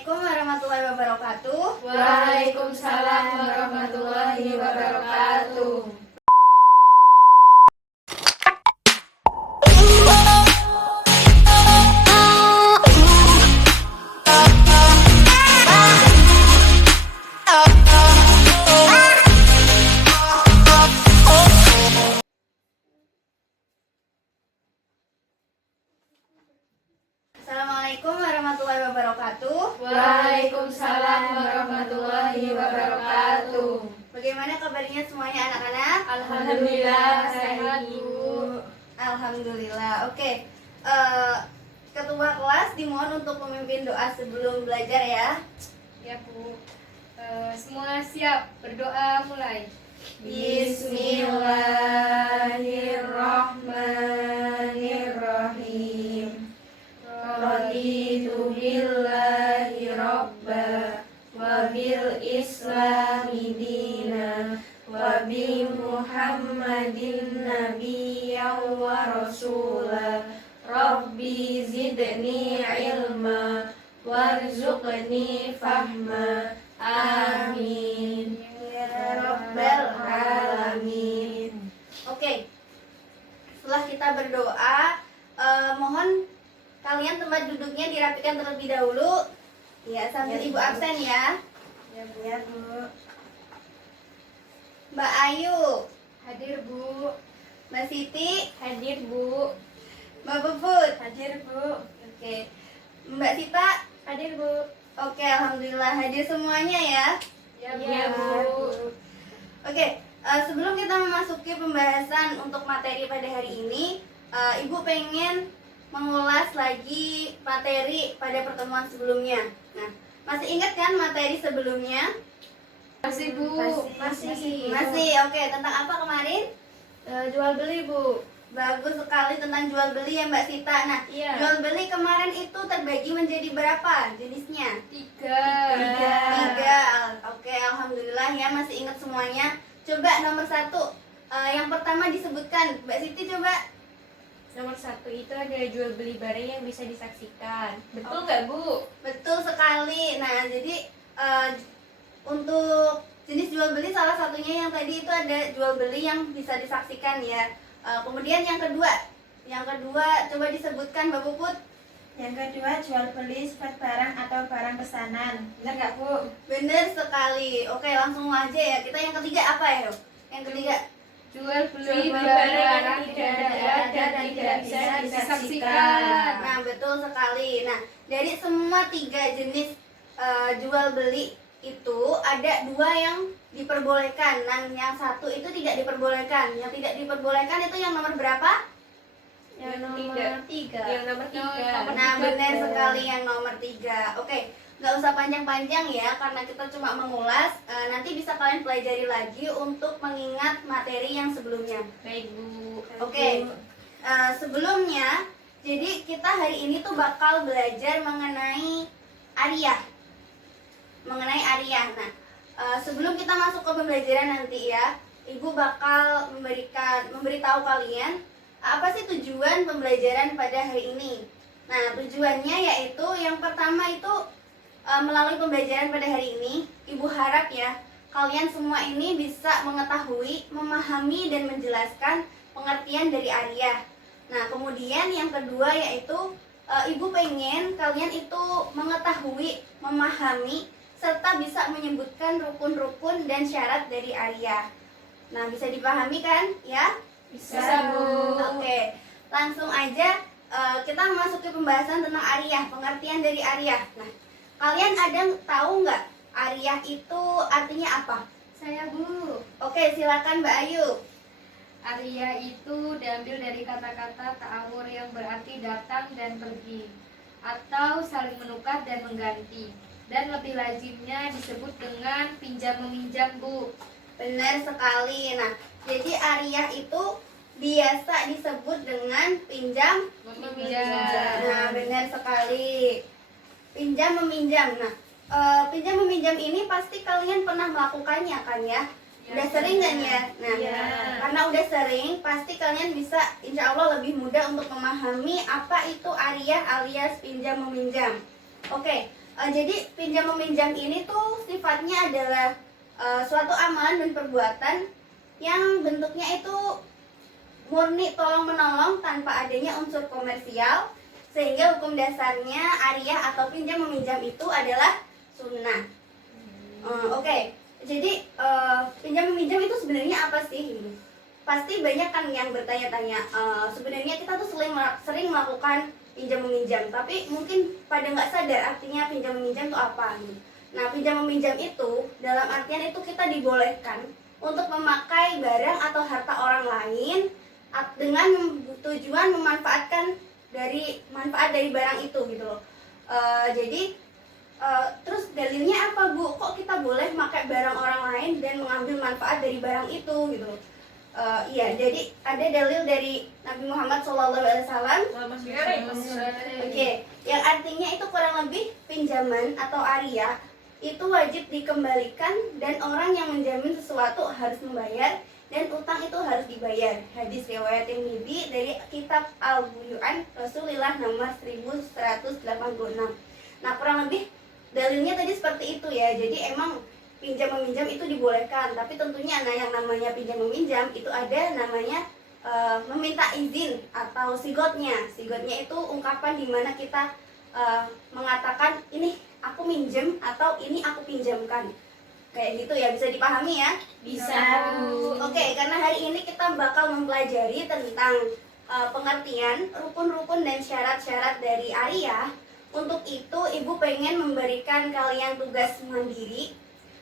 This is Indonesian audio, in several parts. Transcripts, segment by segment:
Assalamualaikum warahmatullahi wabarakatuh. Waalaikumsalam warahmatullahi wabarakatuh. Assalamualaikum warahmatullahi wabarakatuh. Waalaikumsalam warahmatullahi wabarakatuh. Bagaimana kabarnya semuanya anak-anak? Alhamdulillah sehat, Bu. Alhamdulillah. Oke. Ketua kelas dimohon untuk memimpin doa sebelum belajar ya. Ya, Bu. Semua siap, berdoa mulai. Bismillahirrahmanirrahim. Raditu billahi robba wa bil islami dina wa bi muhammadin nabiyya wa rasula. Rabbi zidni ilma warzuqni fahma. Amin ya rabbal alamin. Oke. Setelah kita berdoa, mohon kalian tempat duduknya dirapikan terlebih dahulu. Ya, sambil Ibu absen ya. Ya, Bu. Ya, Bu. Mbak Ayu, Hadir, Bu. Mbak Siti, Hadir, Bu. Mbak Puput. Hadir, Bu. Oke. Mbak Sita. Hadir, Bu. Oke, alhamdulillah hadir semuanya ya. Ya, Bu. Oke, sebelum kita memasuki pembahasan untuk materi pada hari ini, Ibu pengen mengulas lagi materi pada pertemuan sebelumnya. Nah, masih ingat kan materi sebelumnya? Masih, Bu. Masih. Oke, tentang apa kemarin? Jual beli, Bu. Bagus sekali, tentang jual beli ya Mbak Sita. Nah, Iya. jual beli kemarin itu terbagi menjadi berapa jenisnya? Tiga. Tiga. Oke, alhamdulillah ya masih ingat semuanya. Coba nomor 1, yang pertama disebutkan Mbak Siti, coba. Nomor 1 itu adalah jual beli barang yang bisa disaksikan. Betul nggak, Bu? Betul sekali. Nah, jadi untuk jenis jual beli salah satunya yang tadi itu ada jual beli yang bisa disaksikan ya. Kemudian yang kedua coba disebutkan Mbak Puput. Yang kedua, jual beli sifat barang atau barang pesanan. Benar nggak, Bu? Benar sekali. Oke, langsung aja ya. Kita yang ketiga apa ya? Yang ketiga Jual beli Jual barang beli yang tidak ada dan tidak bisa disaksikan. Nah, betul sekali. Nah, dari semua 3 jenis jual beli itu ada 2 yang diperbolehkan. Nah, yang 1 itu tidak diperbolehkan. Yang tidak diperbolehkan itu yang nomor berapa? Yang nomor 3. Yang nomor 3. Nah, benar sekali yang nomor 3. Oke, nggak usah panjang-panjang ya, karena kita cuma mengulas. Nanti bisa kalian pelajari lagi untuk mengingat materi yang sebelumnya. Baik, Bu. Oke. Sebelumnya, jadi kita hari ini tuh bakal belajar mengenai ariyah. Nah, sebelum kita masuk ke pembelajaran nanti ya, Ibu bakal memberitahu kalian apa sih tujuan pembelajaran pada hari ini. Nah, tujuannya yaitu yang pertama itu melalui pembelajaran pada hari ini, Ibu harap ya kalian semua ini bisa mengetahui, memahami dan menjelaskan pengertian dari ariyah. Nah, kemudian yang kedua yaitu Ibu pengen kalian itu mengetahui, memahami serta bisa menyebutkan rukun-rukun dan syarat dari ariyah. Nah, bisa dipahami kan ya? Bisa, Bu. Oke, langsung aja kita memasuki pembahasan tentang ariyah, pengertian dari ariyah. Nah, kalian ada tahu nggak ariyah itu artinya apa? Saya, Bu. Oke, silakan Mbak Ayu. Arya itu diambil dari kata-kata ta'awur yang berarti datang dan pergi, atau saling menukar dan mengganti. Dan lebih lazimnya disebut dengan pinjam meminjam, Bu. Benar sekali. Nah, jadi ariyah itu biasa disebut dengan pinjam Meminjam. Nah, benar sekali. Pinjam meminjam. Nah, pinjam meminjam ini pasti kalian pernah melakukannya kan ya? Udah sering kan ya? Nah, Iya. karena udah sering, pasti kalian bisa insya Allah lebih mudah untuk memahami apa itu ariyah alias pinjam meminjam. Oke, Jadi pinjam meminjam ini tuh sifatnya adalah suatu amalan dan perbuatan yang bentuknya itu murni tolong menolong tanpa adanya unsur komersial, sehingga hukum dasarnya ariyah atau pinjam meminjam itu adalah sunnah. Oke. Jadi pinjam meminjam itu sebenarnya apa sih? Pasti banyak kan yang bertanya-tanya. Sebenarnya kita tuh sering melakukan pinjam meminjam, tapi mungkin pada nggak sadar artinya pinjam meminjam itu apa. Nah, pinjam meminjam itu dalam artian itu kita dibolehkan untuk memakai barang atau harta orang lain dengan tujuan memanfaatkan manfaat dari barang itu gitu loh. Jadi terus dalilnya apa, Bu? Kok kita boleh pakai barang orang lain dan mengambil manfaat dari barang itu gitu loh? Iya, jadi ada dalil dari Nabi Muhammad SAW. Oke, yang artinya itu kurang lebih pinjaman atau ariyah itu wajib dikembalikan dan orang yang menjamin sesuatu harus membayar dan utang itu harus dibayar. Hadis riwayat Tirmidzi dari kitab Al-Buyu'an Rasulullah nomor 1186. Nah, kurang lebih dalilnya tadi seperti itu ya. Jadi emang pinjam meminjam itu dibolehkan, tapi tentunya yang namanya pinjam meminjam itu ada namanya meminta izin atau sigotnya. Sigotnya itu ungkapan di mana kita mengatakan ini aku minjem atau ini aku pinjamkan. Kayak gitu ya, bisa dipahami ya? Bisa. Oke, karena hari ini kita bakal mempelajari tentang pengertian rukun-rukun dan syarat-syarat dari ariyah. Untuk itu Ibu pengen memberikan kalian tugas mandiri.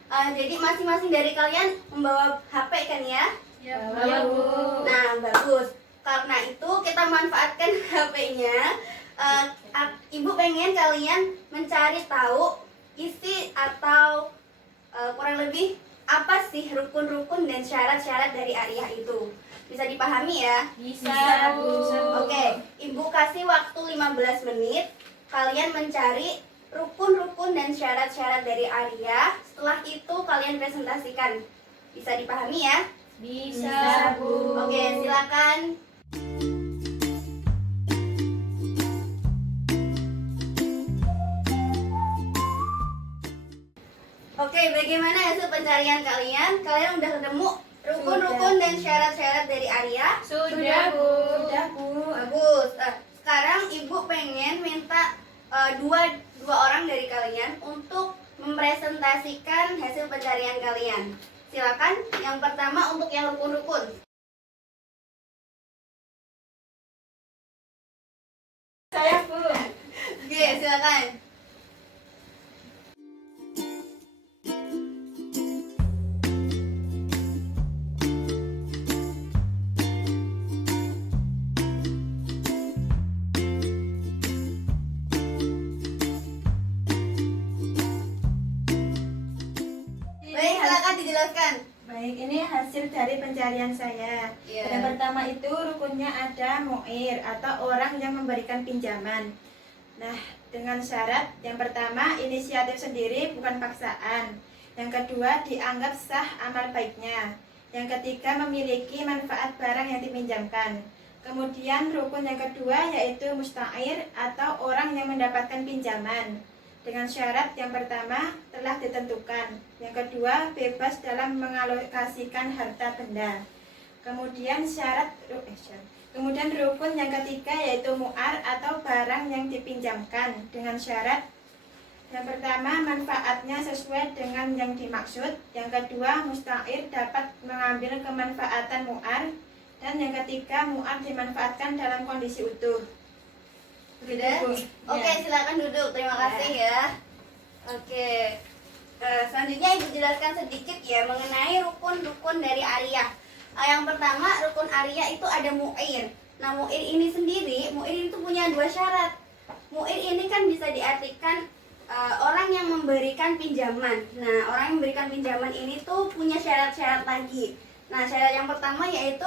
Jadi masing-masing dari kalian membawa HP kan ya? Ya, Bu. Nah, bagus. Karena itu kita manfaatkan HP-nya. Ibu pengen kalian mencari tahu isi atau kurang lebih apa sih rukun-rukun dan syarat-syarat dari ariyah itu. Bisa dipahami ya? Bisa, Bu. Oke, Ibu kasih waktu 15 menit. Kalian mencari rukun-rukun dan syarat-syarat dari ariyah. Setelah itu kalian presentasikan. Bisa dipahami ya? Bisa, Bu. Oke, silakan. Oke, bagaimana hasil pencarian kalian? Kalian udah ketemu rukun-rukun dan syarat-syarat dari ariyah? Sudah, Bu. Sudah, Bu. Bagus. Sekarang Ibu pengen minta dua orang dari kalian untuk mempresentasikan hasil pencarian kalian. Silakan. Yang pertama untuk yang rukun-rukun. Saya, Bu. Oke, silakan. Baik, silakan dijelaskan. Baik, ini hasil dari pencarian saya. Iya. Yang pertama itu rukunnya ada mu'ir atau orang yang memberikan pinjaman. Nah, dengan syarat yang pertama inisiatif sendiri bukan paksaan. Yang kedua dianggap sah amal baiknya. Yang ketiga memiliki manfaat barang yang dipinjamkan. Kemudian rukun yang kedua yaitu musta'ir atau orang yang mendapatkan pinjaman. Dengan syarat yang pertama telah ditentukan, yang kedua bebas dalam mengalokasikan harta benda. Kemudian kemudian rukun yang ketiga yaitu mu'ar atau barang yang dipinjamkan dengan syarat yang pertama manfaatnya sesuai dengan yang dimaksud, yang kedua musta'ir dapat mengambil kemanfaatan mu'ar, dan yang ketiga mu'ar dimanfaatkan dalam kondisi utuh. Sudah? Bu. Oke, Ya. silakan duduk. Terima kasih ya. Oke. Selanjutnya Ibu jelaskan sedikit ya mengenai rukun-rukun dari ariyah. Yang pertama, rukun ariyah itu ada mu'ir. Nah, mu'ir ini sendiri, mu'ir itu punya dua syarat. Mu'ir ini kan bisa diartikan orang yang memberikan pinjaman. Nah, orang yang memberikan pinjaman ini tuh punya syarat-syarat lagi. Nah, syarat yang pertama yaitu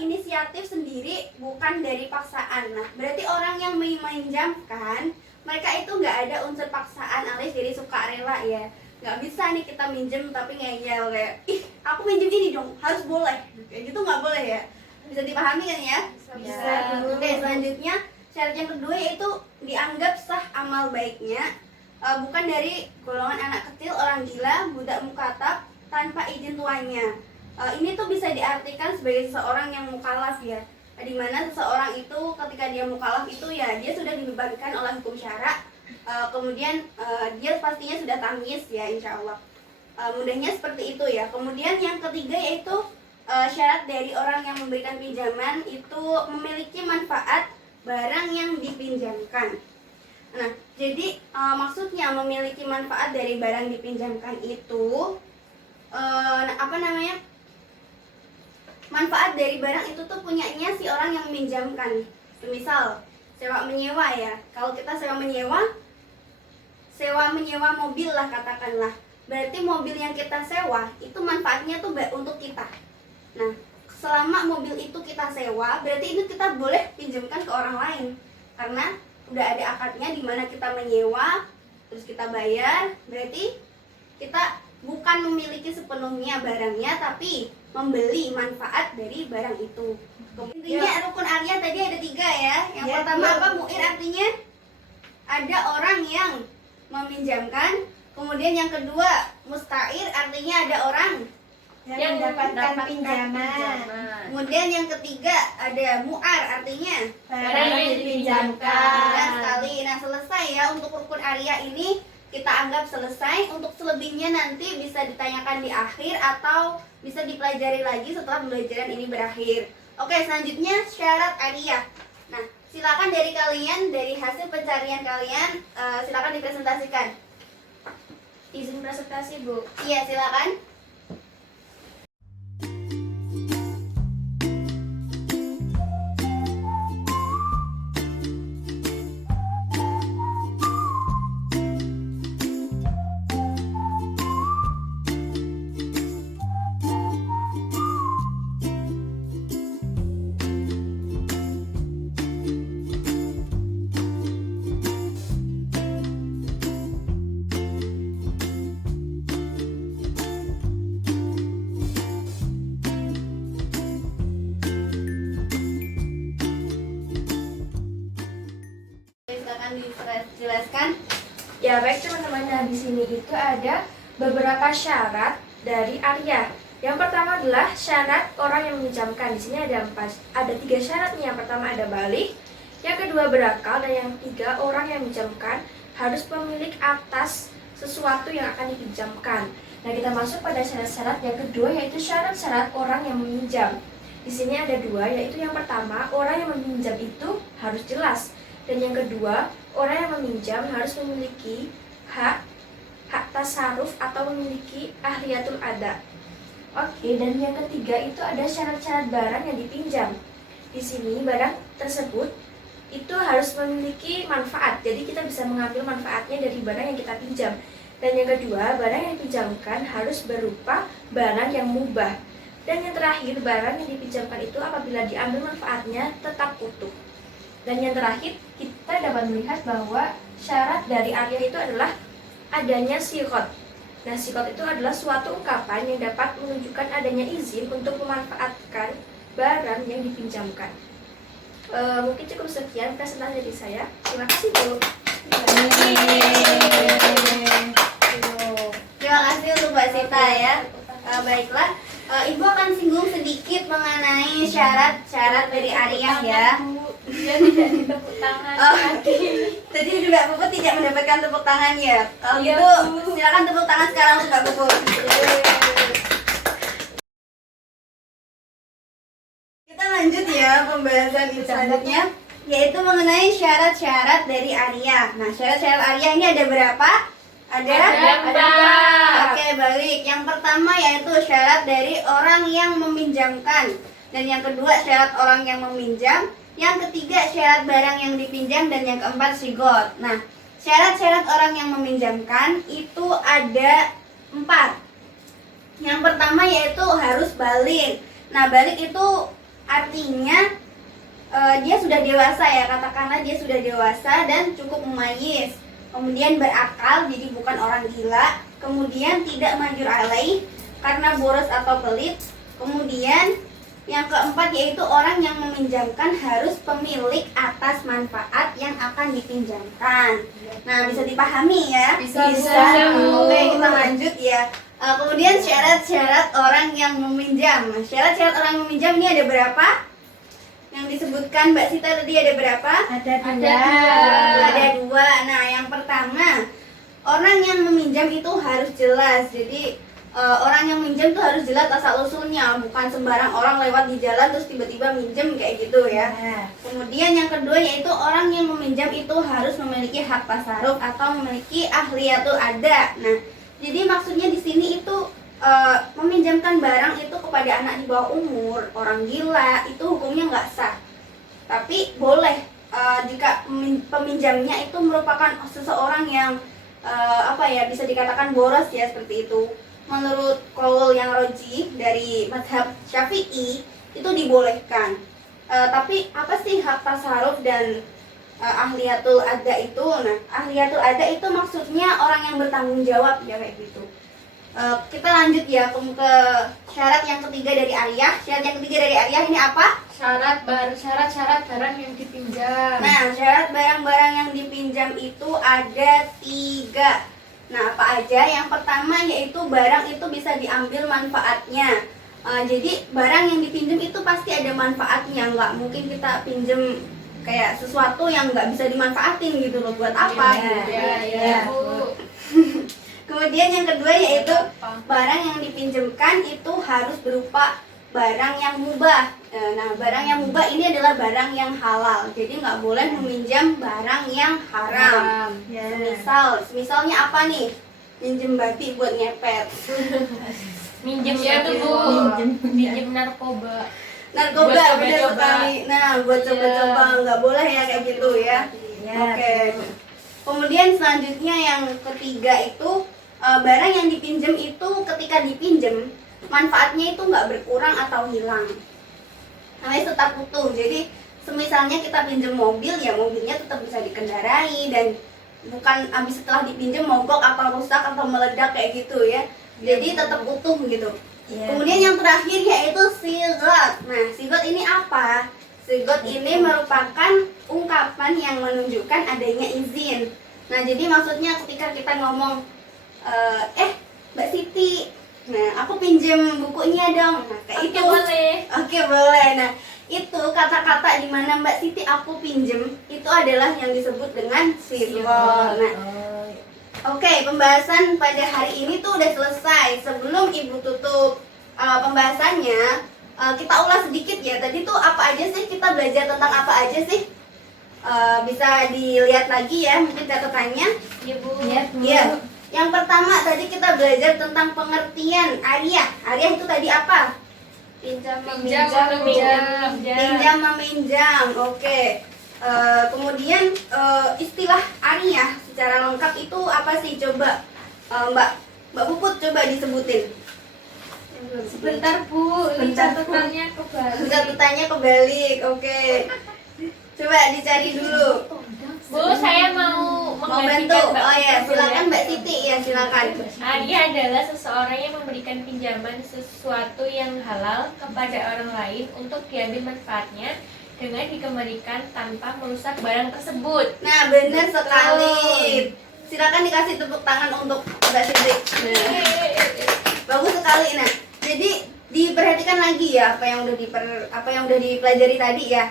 inisiatif sendiri bukan dari paksaan. Nah, berarti orang yang meminjamkan mereka itu nggak ada unsur paksaan alias dari sukarela ya. Nggak bisa nih kita minjem tapi ngeyel kayak ih aku minjem ini dong harus boleh kayak gitu, nggak boleh ya. Bisa dipahami kan ya? Bisa, Bu. Oke, selanjutnya syarat yang kedua yaitu dianggap sah amal baiknya. bukan dari golongan anak kecil, orang gila, budak mukatab tanpa izin tuannya. Ini tuh bisa diartikan sebagai seseorang yang mukallaf ya, di mana seseorang itu ketika dia mukallaf itu ya dia sudah dibebankan oleh hukum syara, kemudian dia pastinya sudah tamyiz ya, insya Allah. Mudahnya seperti itu ya. Kemudian yang ketiga yaitu syarat dari orang yang memberikan pinjaman itu memiliki manfaat barang yang dipinjamkan. Nah, jadi maksudnya memiliki manfaat dari barang dipinjamkan itu manfaat dari barang itu tuh punyanya si orang yang meminjamkan. Misal sewa menyewa ya. Kalau kita sewa menyewa mobil lah katakanlah. Berarti mobil yang kita sewa itu manfaatnya tuh untuk kita. Nah, selama mobil itu kita sewa, berarti itu kita boleh pinjamkan ke orang lain. Karena udah ada akadnya di mana kita menyewa, terus kita bayar, berarti kita bukan memiliki sepenuhnya barangnya, tapi membeli manfaat dari barang itu. Intinya rukun arya tadi ada 3 ya. Yang pertama apa? Mu'ir artinya ada orang yang meminjamkan. Kemudian yang kedua, musta'ir artinya ada orang yang mendapatkan pinjaman. Kemudian yang ketiga ada mu'ar artinya Barang yang dipinjamkan. benar sekali. Nah, selesai ya untuk rukun arya ini, kita anggap selesai. Untuk selebihnya nanti bisa ditanyakan di akhir atau bisa dipelajari lagi setelah pembelajaran ini berakhir. Oke, selanjutnya syarat arya. Nah, silakan dari kalian, dari hasil pencarian kalian, silakan dipresentasikan. Izin presentasi, Bu. Iya, silakan. Silakan dijelaskan. Ya baik teman-teman, nah di sini itu ada beberapa syarat dari arya. Yang pertama adalah syarat orang yang meminjamkan. Di sini ada 3 syarat nih. Yang pertama ada balik, yang kedua berakal, dan yang ketiga orang yang meminjamkan harus pemilik atas sesuatu yang akan dipinjamkan. Nah kita masuk pada syarat-syarat yang kedua, yaitu syarat-syarat orang yang meminjam. Di sini ada 2, yaitu yang pertama orang yang meminjam itu harus jelas. Dan yang kedua, orang yang meminjam harus memiliki hak tasarruf atau memiliki ahliyatul ada. Oke, dan yang ketiga itu ada syarat-syarat barang yang dipinjam. Di sini barang tersebut itu harus memiliki manfaat. Jadi kita bisa mengambil manfaatnya dari barang yang kita pinjam. Dan yang kedua, barang yang dipinjamkan harus berupa barang yang mubah. Dan yang terakhir, barang yang dipinjamkan itu apabila diambil manfaatnya tetap utuh. Dan yang terakhir, kita dapat melihat bahwa syarat dari arya itu adalah adanya siqot. Nah, siqot itu adalah suatu ungkapan yang dapat menunjukkan adanya izin untuk memanfaatkan barang yang dipinjamkan. Mungkin cukup sekian presentasi dari saya. Terima kasih, Bu. Terima kasih untuk Mbak Sita ya. Baiklah, Ibu akan singgung sedikit mengenai syarat-syarat dari arya ya. Dia tidak ditepuk tangan. Tadi juga Puput tidak mendapatkan tepuk tangan ya. Kalau Iya, gitu Bu. silakan tepuk tangan sekarang untuk Mbak Puput. Kita lanjut ya pembahasan selanjutnya, yaitu mengenai syarat-syarat dari arya. Nah, syarat-syarat arya ini ada berapa? Ada 4. Oke, balik. Yang pertama yaitu syarat dari orang yang meminjamkan. Dan yang kedua syarat orang yang meminjam. Yang ketiga syarat barang yang dipinjam. Dan yang keempat sigot. Nah, syarat-syarat orang yang meminjamkan itu ada 4. Yang pertama yaitu harus balik. Nah, balik itu artinya dia sudah dewasa ya. Katakanlah dia sudah dewasa dan cukup mumayyiz. Kemudian berakal, jadi bukan orang gila. Kemudian tidak manjur alaih karena boros atau pelit. Kemudian Yang keempat yaitu orang yang meminjamkan harus pemilik atas manfaat yang akan dipinjamkan. Nah, bisa dipahami ya? Bisa. Oke, kita lanjut ya. Kemudian syarat-syarat orang yang meminjam. Nah, syarat-syarat orang yang meminjam ini ada berapa? Yang disebutkan Mbak Sita tadi ada berapa? Ada Ada dua. Nah, yang pertama, orang yang meminjam itu harus jelas. Jadi orang yang minjem tuh harus jelas asal usulnya, bukan sembarang orang lewat di jalan terus tiba-tiba minjem kayak gitu ya. Kemudian yang kedua yaitu orang yang meminjam itu harus memiliki hak tasarruf atau memiliki ahliyatul ada. Nah, jadi maksudnya di sini itu meminjamkan barang itu kepada anak di bawah umur, orang gila, itu hukumnya nggak sah. Tapi boleh jika peminjamnya itu merupakan seseorang yang bisa dikatakan boros ya, seperti itu. Menurut qaul yang roji dari mazhab Syafi'i itu dibolehkan. Tapi apa sih hak tasarruf dan ahliyatul ada itu? Nah, ahliyatul ada itu maksudnya orang yang bertanggung jawab ya, kayak gitu. Kita lanjut ya ke syarat yang ketiga dari Ariyah. Syarat yang ketiga dari Ariyah ini apa? Syarat barang yang dipinjam. Nah, syarat barang-barang yang dipinjam itu ada 3. Nah, apa aja? Yang pertama yaitu barang itu bisa diambil manfaatnya. Jadi barang yang dipinjam itu pasti ada manfaatnya. Nggak mungkin kita pinjam kayak sesuatu yang nggak bisa dimanfaatin gitu loh. Buat apa? Gitu. Ya, Bu. Kemudian yang kedua yaitu barang yang dipinjamkan itu harus berupa barang yang mubah. Nah, barang yang mubah ini adalah barang yang halal. Jadi nggak boleh meminjam barang yang haram. Misalnya apa nih? Minjem babi buat ngepet. Minjem Iya, itu, Bu. Minjem narkoba. Narkoba, Buat benar coba-coba. sekali. Nah, buat coba-coba nggak boleh ya kayak gitu ya. Oke. Kemudian selanjutnya yang ketiga itu barang yang dipinjam itu ketika dipinjam manfaatnya itu nggak berkurang atau hilang. Namanya tetap utuh. Jadi semisalnya kita pinjam mobil ya mobilnya tetap bisa dikendarai dan bukan habis setelah dipinjam mogok atau rusak atau meledak kayak gitu ya. Jadi tetap utuh gitu. Kemudian yang terakhir yaitu sigot. Nah, sigot ini apa? Sigot ini merupakan ungkapan yang menunjukkan adanya izin. Nah, jadi maksudnya ketika kita ngomong Mbak Siti, nah aku pinjam bukunya dong. Nah, kayak itu. Oke, boleh. Nah, itu kata-kata di mana Mbak Siti aku pinjam itu adalah yang disebut dengan sigot. Nah, oke, pembahasan pada hari ini tuh udah selesai. Sebelum Ibu tutup pembahasannya, kita ulas sedikit ya. Tadi tuh apa aja sih kita belajar tentang apa aja sih? Bisa dilihat lagi ya, mungkin catatannya. Iya, Bu. Iya. Yang pertama tadi kita belajar tentang pengertian Ariyah. Ariyah itu tadi apa? Pinjam Pinjam meminjam. Oke. Kemudian istilah Ariyah secara lengkap itu apa sih? Coba Mbak Puput coba disebutin. Sebentar, Bu. Ini catatannya kebalik. Catatannya kebalik. Oke. Coba dicari dulu. Bu, saya mau Mau menggantikan bantu? Mbak Oh ya, Puput silakan ya. Mbak Siti ya, silakan. Dia adalah seseorang yang memberikan pinjaman sesuatu yang halal kepada orang lain untuk diambil manfaatnya dengan dikembalikan tanpa merusak barang tersebut. Nah, benar sekali. Silakan dikasih tepuk tangan untuk Mbak Siti. Nah, bagus sekali. Nah, jadi diperhatikan lagi ya apa yang udah dipelajari tadi ya.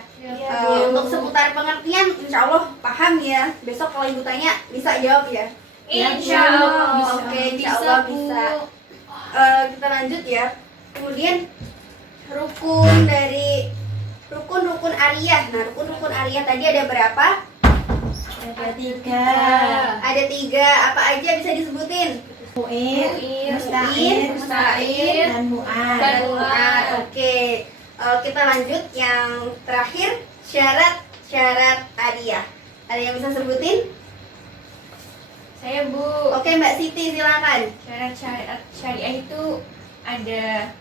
Untuk seputar pengertian, insya Allah paham ya. Besok kalau ibu tanya bisa jawab ya. Insya Allah bisa. Oke, insya Allah bisa. Kita lanjut ya. Kemudian rukun Ariyah. Nah, rukun Ariyah tadi ada berapa? Ada 3. Ada 3. Apa aja bisa disebutin? Mu'ir, Musta'ir, dan mu'ad. Dan Mu'ad. Oke. Kita lanjut yang terakhir, syarat Ariyah. Ada yang bisa sebutin? Saya, Bu. Oke, Mbak Siti silakan. Syarat syariah itu ada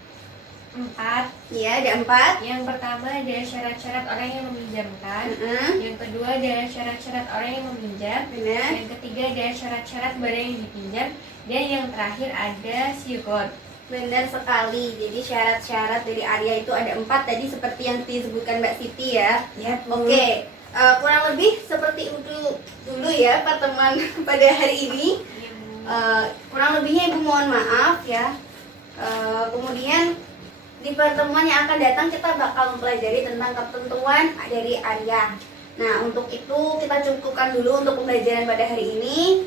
4. Iya, ada 4. Yang pertama ada syarat-syarat orang yang meminjamkan. Heeh. Yang kedua ada syarat-syarat orang yang meminjam. Benar. Yang ketiga ada syarat-syarat barang yang dipinjam. Dan yang terakhir ada sigot. Benar sekali. Jadi syarat-syarat dari Arya itu ada 4 tadi seperti yang disebutkan Mbak Siti ya. Ya, Bu. Oke, kurang lebih seperti itu dulu ya pertemuan pada hari ini. Kurang lebihnya Ibu mohon maaf ya. Kemudian di pertemuan yang akan datang kita bakal mempelajari tentang ketentuan dari Arya. Nah, untuk itu kita cukupkan dulu untuk pembelajaran pada hari ini.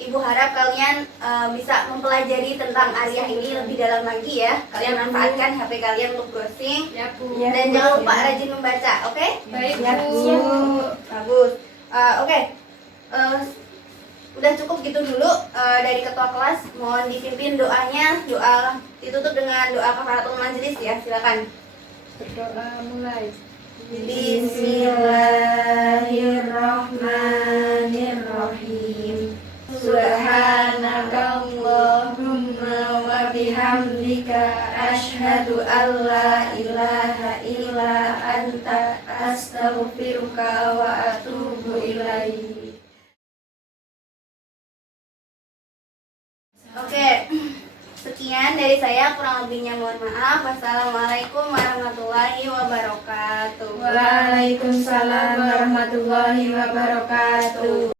Ibu harap kalian bisa mempelajari tentang Arya ini lebih dalam lagi ya. Kalian manfaatkan HP kalian untuk browsing. Ya, Bu. Ya, Dan Bu. jangan lupa rajin membaca, oke? Baik, Ya, Bu. Bu. Bagus. Oke. Udah cukup gitu dulu dari ketua kelas. Mohon dipimpin doanya. Doa ditutup dengan doa kafaratul majelis ya. Silakan. Berdoa mulai. Bismillahirrahmanirrahim. Subhanakallahumma wa bihamdika asyhadu an la ilaha illa anta astaghfiruka wa atubu ilaik. Oke, sekian dari saya, kurang lebihnya mohon maaf. Wassalamualaikum warahmatullahi wabarakatuh. Waalaikumsalam warahmatullahi wabarakatuh.